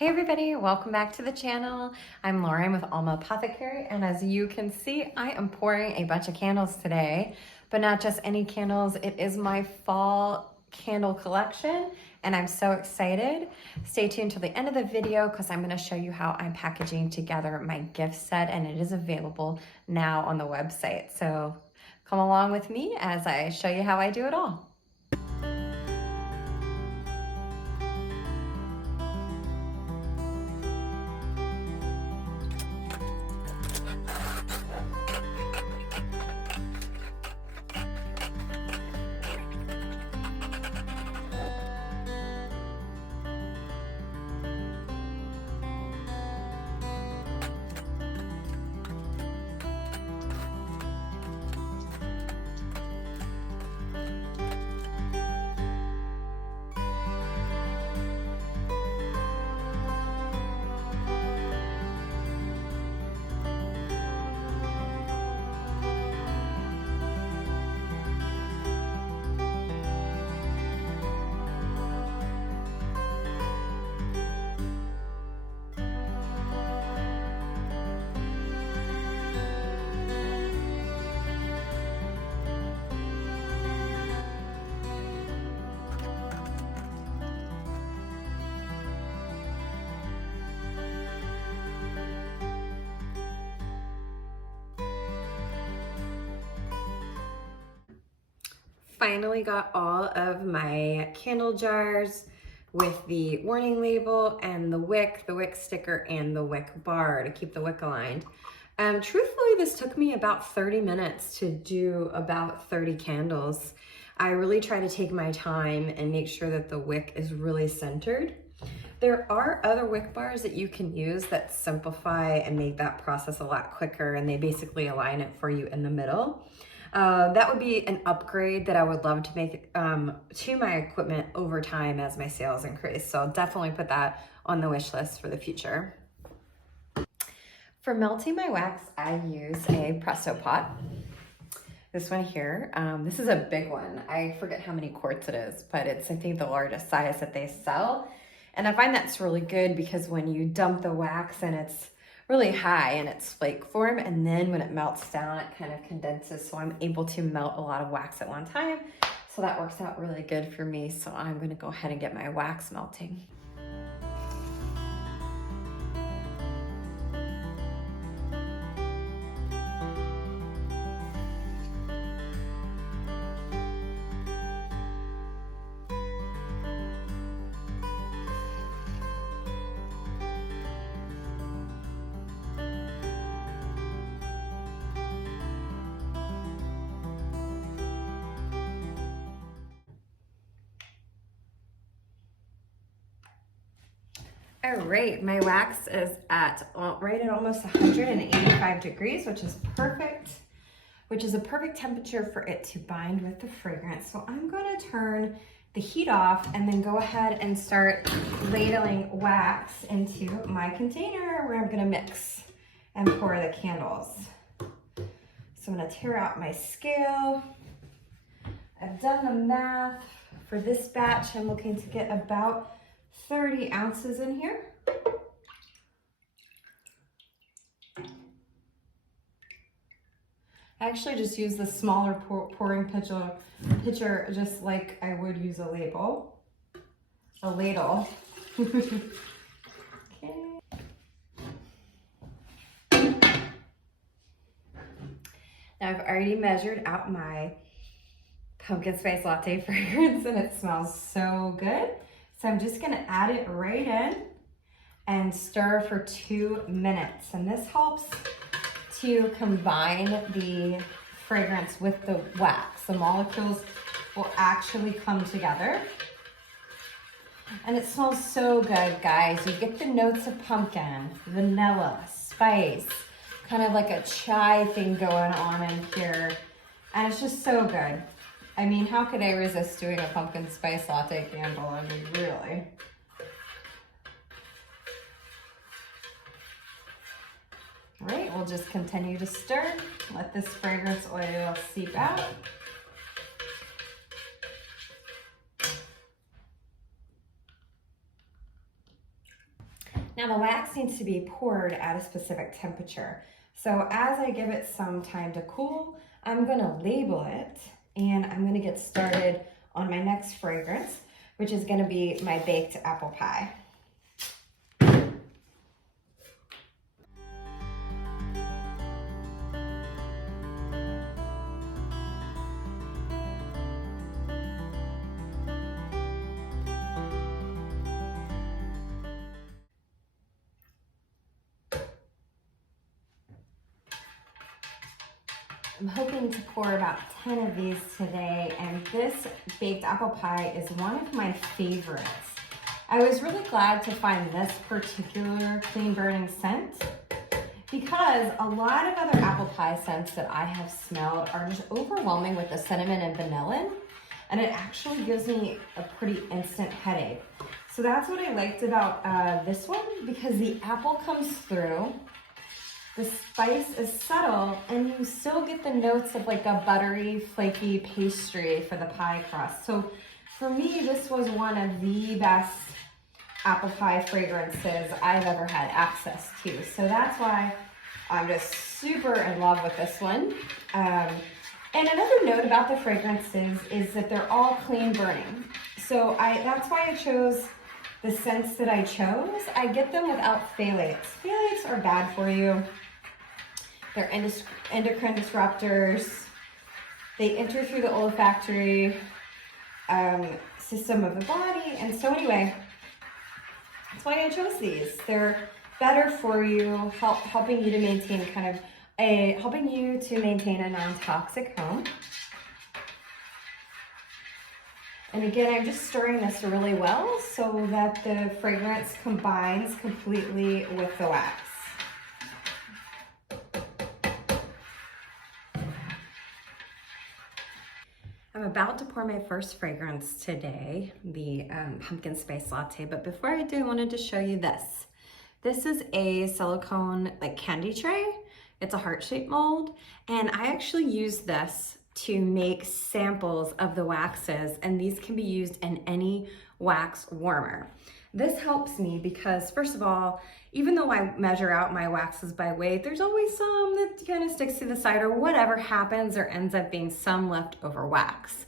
Hey everybody, welcome back to the channel. I'm Lauren with Alma Apothecary, and as you can see, I am pouring a bunch of candles today, but not just any candles. It is my fall candle collection, and I'm so excited. Stay tuned till the end of the video because I'm going to show you how I'm packaging together my gift set, and it is available now on the website. So come along with me as I show you how I do it all. Finally got all of my candle jars with the warning label and the wick sticker, and the wick bar to keep the wick aligned. Truthfully, this took me about 30 minutes to do about 30 candles. I really try to take my time and make sure that the wick is really centered. There are other wick bars that you can use that simplify and make that process a lot quicker, and they basically align it for you in the middle. That would be an upgrade that I would love to make to my equipment over time as my sales increase. So I'll definitely put that on the wish list for the future. For melting my wax, I use a Presso pot. This one here, this is a big one. I forget how many quarts it is, but it's, I think, the largest size that they sell. And I find that's really good because when you dump the wax and it's really high in its flake form, and then when it melts down, it kind of condenses, so I'm able to melt a lot of wax at one time. So that works out really good for me. So I'm going to go ahead and get my wax melting. All right, my wax is right at almost 185 degrees, which is perfect, which is a perfect temperature for it to bind with the fragrance. So I'm going to turn the heat off and then go ahead and start ladling wax into my container where I'm going to mix and pour the candles. So I'm going to tear out my scale. I've done the math. For this batch, I'm looking to get about 30 ounces in here. I actually just use the smaller pouring pitcher just like I would use a ladle. Okay. Now I've already measured out my pumpkin spice latte fragrance, and it smells so good. So I'm just gonna add it right in and stir for 2 minutes. And this helps to combine the fragrance with the wax. The molecules will actually come together. And it smells so good, guys. You get the notes of pumpkin, vanilla, spice, kind of like a chai thing going on in here. And it's just so good. I mean, how could I resist doing a pumpkin spice latte candle? I mean, really. All right, we'll just continue to stir. Let this fragrance oil seep out. Now the wax needs to be poured at a specific temperature. So as I give it some time to cool, I'm gonna label it and I'm gonna get started on my next fragrance, which is gonna be my baked apple pie. I'm hoping to pour about 10 of these today, and this baked apple pie is one of my favorites. I was really glad to find this particular clean burning scent because a lot of other apple pie scents that I have smelled are just overwhelming with the cinnamon and vanillin, and it actually gives me a pretty instant headache. So that's what I liked about this one, because the apple comes through. The spice is subtle, and you still get the notes of like a buttery, flaky pastry for the pie crust. So for me, this was one of the best apple pie fragrances I've ever had access to. So that's why I'm just super in love with this one. And another note about the fragrances is that they're all clean burning. So that's why I chose the scents that I chose. I get them without phthalates. Phthalates are bad for you. They're endocrine disruptors. They enter through the olfactory system of the body. And so anyway, that's why I chose these. They're better for you, helping you to maintain helping you to maintain a non-toxic home. And again, I'm just stirring this really well so that the fragrance combines completely with the wax. I'm about to pour my first fragrance today, the pumpkin spice latte, but before I do, I wanted to show you this. This is a silicone candy tray. It's a heart-shaped mold, and I actually use this to make samples of the waxes, and these can be used in any wax warmer. This helps me because, first of all, even though I measure out my waxes by weight, there's always some that kind of sticks to the side, or whatever happens, there ends up being some leftover wax.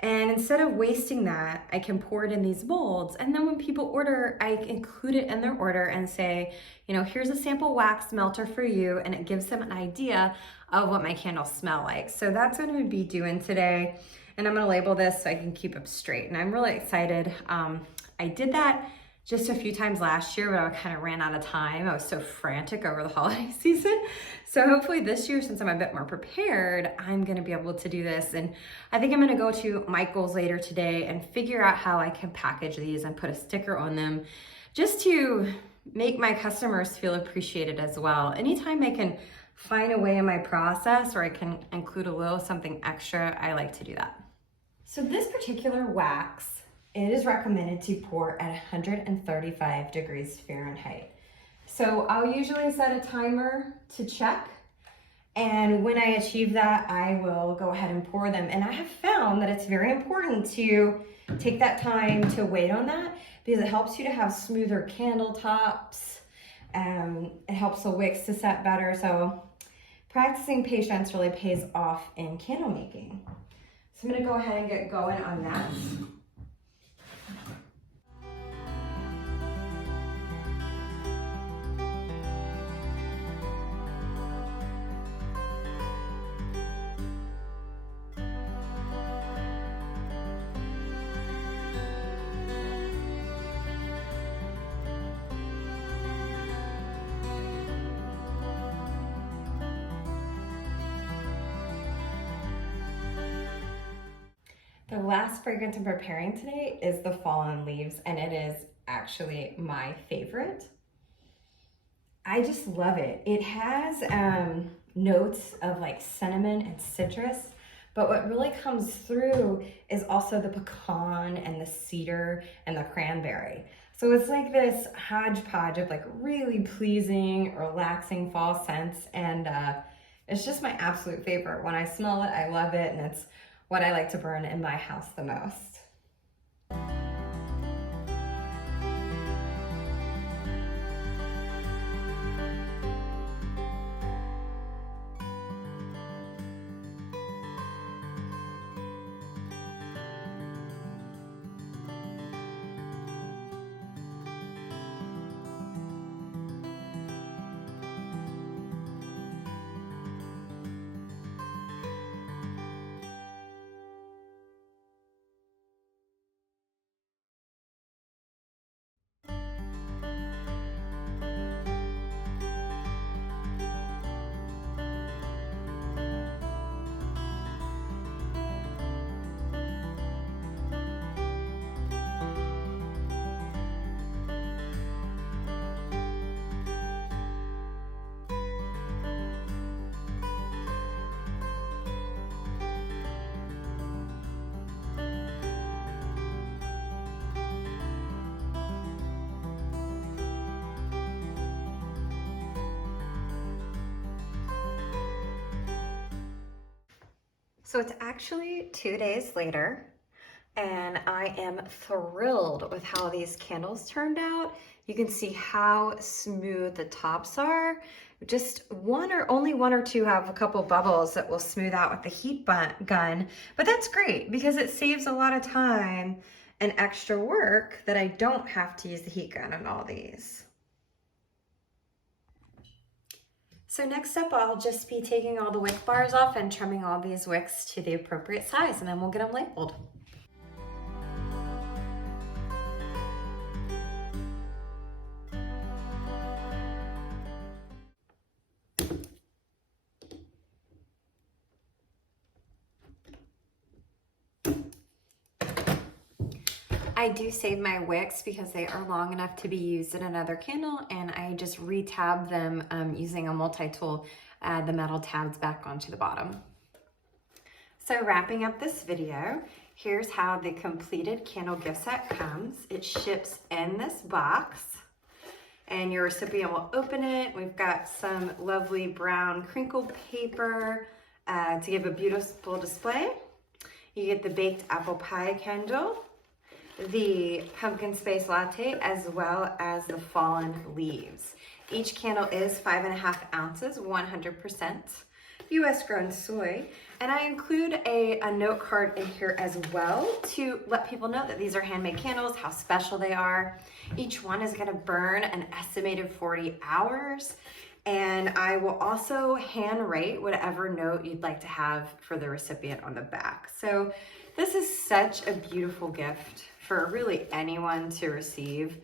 And instead of wasting that, I can pour it in these molds. And then when people order, I include it in their order and say, here's a sample wax melter for you. And it gives them an idea of what my candles smell like. So that's what I'm gonna be doing today. And I'm gonna label this so I can keep up straight. And I'm really excited. I did that just a few times last year, but I kind of ran out of time. I was so frantic over the holiday season. So hopefully this year, since I'm a bit more prepared, I'm gonna be able to do this. And I think I'm gonna go to Michael's later today and figure out how I can package these and put a sticker on them just to make my customers feel appreciated as well. Anytime I can find a way in my process or I can include a little something extra, I like to do that. So this particular wax, it is recommended to pour at 135 degrees Fahrenheit. So I'll usually set a timer to check. And when I achieve that, I will go ahead and pour them. And I have found that it's very important to take that time to wait on that because it helps you to have smoother candle tops. It helps the wicks to set better. So practicing patience really pays off in candle making. So I'm gonna go ahead and get going on that. The last fragrance I'm preparing today is the Fallen Leaves, and it is actually my favorite. I just love it. It has notes of cinnamon and citrus, but what really comes through is also the pecan and the cedar and the cranberry. So it's like this hodgepodge of really pleasing, relaxing fall scents, and it's just my absolute favorite. When I smell it, I love it, and it's what I like to burn in my house the most. So it's actually 2 days later, and I am thrilled with how these candles turned out. You can see how smooth the tops are. Just only one or two have a couple bubbles that will smooth out with the heat gun, but that's great because it saves a lot of time and extra work that I don't have to use the heat gun on all these. So next up, I'll just be taking all the wick bars off and trimming all these wicks to the appropriate size, and then we'll get them labeled. I do save my wicks because they are long enough to be used in another candle, and I just re-tab them using a multi-tool, add the metal tabs back onto the bottom. So wrapping up this video, here's how the completed candle gift set comes. It ships in this box, and your recipient will open it. We've got some lovely brown crinkled paper to give a beautiful display. You get the baked apple pie candle, the pumpkin spice latte, as well as the fallen leaves. Each candle is 5.5 ounces, 100% US grown soy. And I include a note card in here as well to let people know that these are handmade candles, how special they are. Each one is gonna burn an estimated 40 hours. And I will also hand write whatever note you'd like to have for the recipient on the back. So this is such a beautiful gift for really anyone to receive.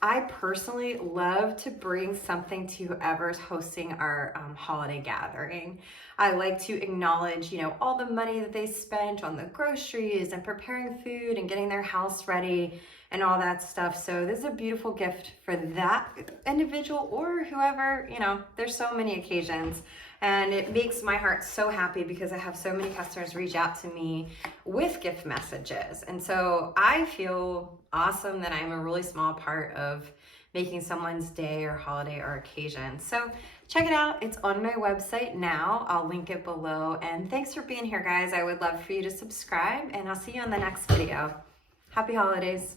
I personally love to bring something to whoever's hosting our holiday gathering. I like to acknowledge, all the money that they spent on the groceries and preparing food and getting their house ready and all that stuff. So this is a beautiful gift for that individual or whoever, there's so many occasions. And it makes my heart so happy because I have so many customers reach out to me with gift messages. And so I feel awesome that I'm a really small part of making someone's day or holiday or occasion. So check it out. It's on my website now. I'll link it below. And thanks for being here, guys. I would love for you to subscribe, and I'll see you on the next video. Happy holidays.